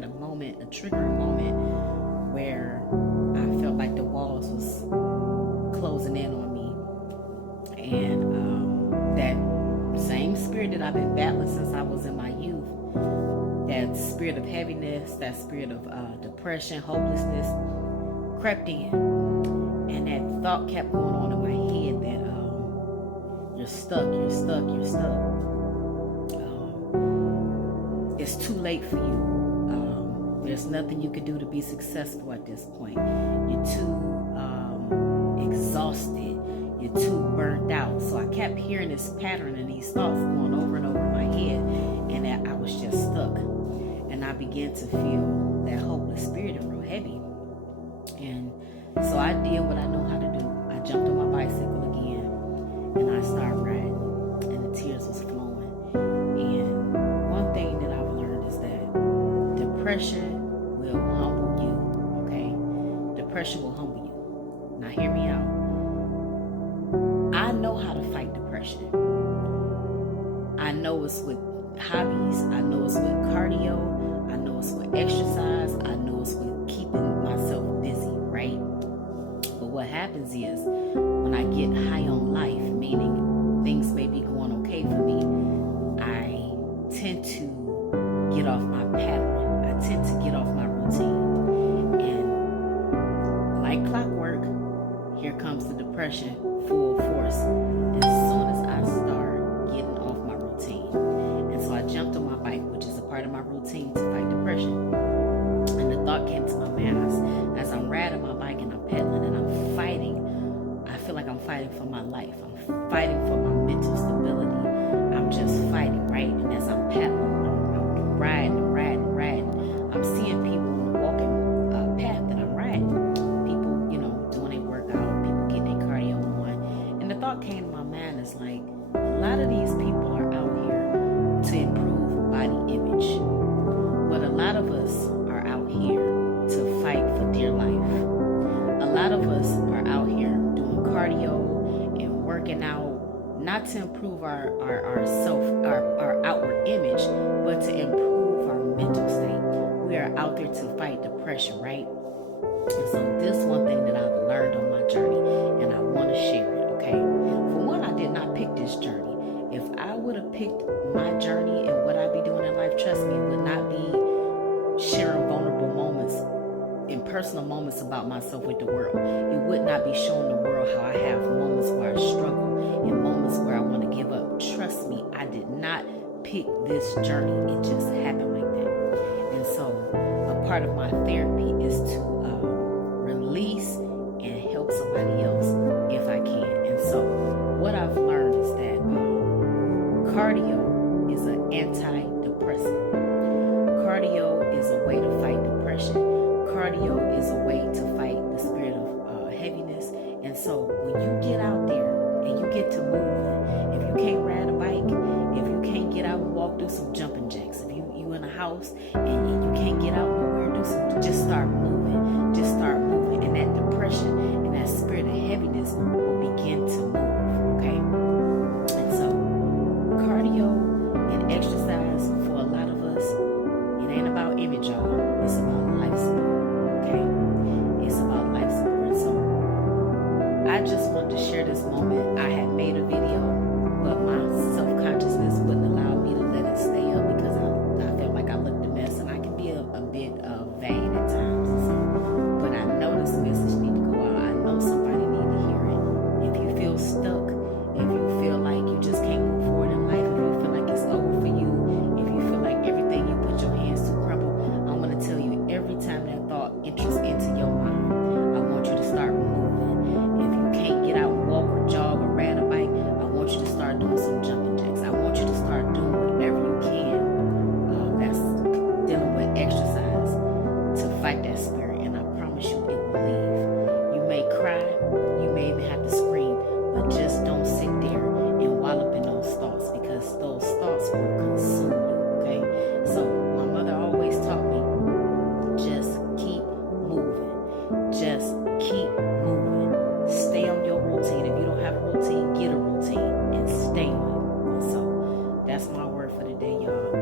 had a moment, a triggering moment, where I felt like the walls was closing in on me. And that same spirit that I've been battling since I was in my youth, that spirit of heaviness, that spirit of depression, hopelessness, crept in. And that thought kept going on in my head that you're stuck, you're stuck, you're stuck. It's too late for you. There's nothing you can do to be successful at this point. You're too exhausted. You're too burnt out. So I kept hearing this pattern and these thoughts going over and over in my head, and that I was just stuck. And I began to feel that hopeless spirit and real heavy. And so I did what I know how to do. I jumped on my bicycle again, and I started riding, and the tears was flowing. And one thing that I've learned is that depression will humble you, okay? Depression will humble you. Now hear me out. I know how to fight depression. I know it's with hobbies. I know it's with cardio. I know it's with exercise. I know it's with keeping myself busy, right? But what happens is when I get high on life, meaning things may be going okay for me, I tend to get off my pattern. I tend to get off my routine. And like clockwork, here comes the depression full force as soon as I start getting off my routine. And so I jumped on my bike, which is a part of my routine to fight depression. And the thought came to my mind as I'm riding my bike and I'm pedaling and I'm fighting. I feel like I'm fighting for my life. I'm fighting for my mental stability. I'm just fighting, right? And as I'm pedaling, I'm riding. I'm seeing people on the walking path that I'm riding. People, doing their workout, people getting their cardio on. And the thought came to my mind is like, a lot of these people are out here to improve body image. But a lot of us are out here to fight for dear life. A lot of us are out here doing cardio and working out, not to improve our outward image, but to improve our mental state. We are out there to fight depression, right? And so this one thing that I've learned on my journey, and I want to share it, okay? For one, I did not pick this journey. If I would have picked my journey and what I'd be doing in life, trust me, it would not be sharing vulnerable moments and personal moments about myself with the world. It would not be showing the world how I have moments where I struggle and moments where I want to give up. Trust me, I did not pick this journey. It just happened like that. And so a part of my therapy is to release and help somebody else if I can. And so what I've learned is that cardio is an antidepressant. Cardio is a way to fight depression. Cardio is a way to fight the spirit of heaviness. And so when you get out there and you get to moving, if you can't ride a bike, if you can't get out and walk, do some jumping jacks. If you in a house and you can't get out nowhere, just start moving. Just start moving. And that depression and that spirit of heaviness will begin to move. Okay? And so cardio and exercise for a lot of us, it ain't about image, y'all. It's about life support. Okay? It's about life support. So I just wanted to share this moment. I had made a video, but my self-consciousness wouldn't allow me to let it stay up because I felt like I looked a mess, and I can be a bit vain at times. But I know this message need to go out. I know somebody need to hear it. If you feel stuck, if you feel like you just can't move forward in life, if you feel like it's over for you, if you feel like everything you put your hands to crumble, I want to tell you, every time that thought enters into your mind, I want you to start moving. If you can't get out and walk or jog or ride a bike, I want you to start doing some jumping jacks. I want you to start doing whatever you can that's dealing with exercise to fight that spirit, and I promise you it will leave. You may cry, you may even have to scream, but just don't sit there and wallop in those thoughts, because those thoughts will consume you, okay? So my mother always taught me, just keep moving. Just keep moving. Stay on your routine. If you don't have a routine, get a routine and stay on it. And so that's my word for the day, y'all.